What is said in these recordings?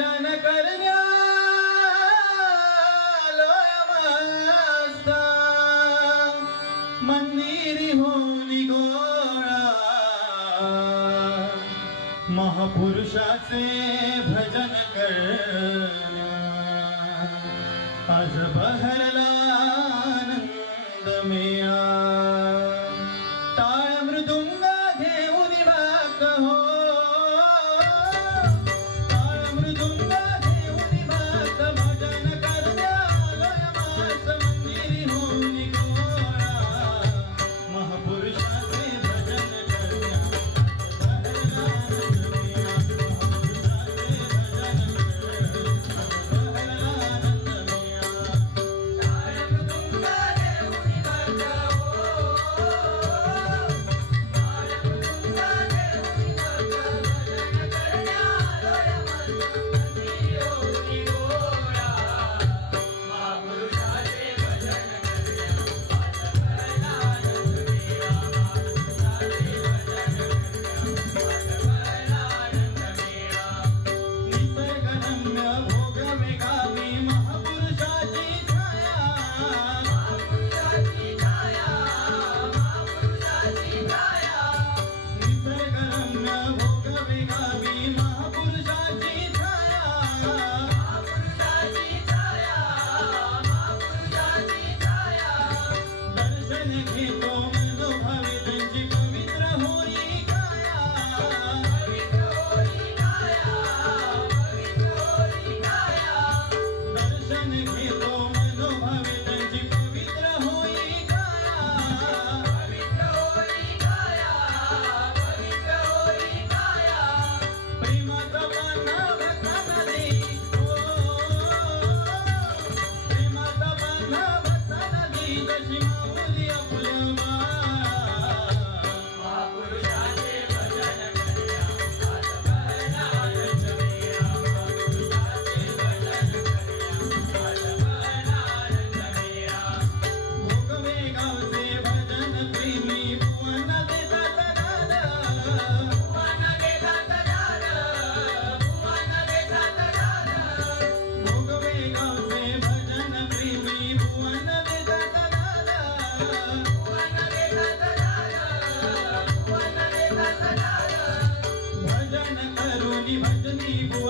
भजन करण्या मंदिरी होली गोळा. महापुरुषाचे भजन करण्या. आज बहरला आनंद मेळा. দেখে তোমার भजनी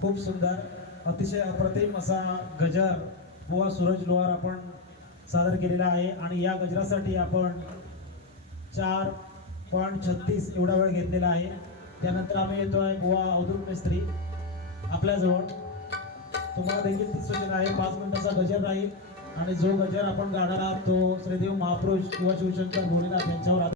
खूप सुंदर अतिशय अप्रतिम असा गजर बुवा सूरज लोहार आपण सादर केलेला आहे. आणि या गजरासाठी आपण चार पॉईंट छत्तीस एवढा वेळ घेतलेला आहे. त्यानंतर आम्ही येतो आहे बुवा अवधूत मिस्त्री आपल्याजवळ. तुम्हाला देखील ती सूचना आहे पाच मिनिटाचा गजर राहील. आणि जो गजर आपण गाणार आहात तो श्रीदेव महापुरुष किंवा शिवशंकर भोलेनाथ यांच्यावर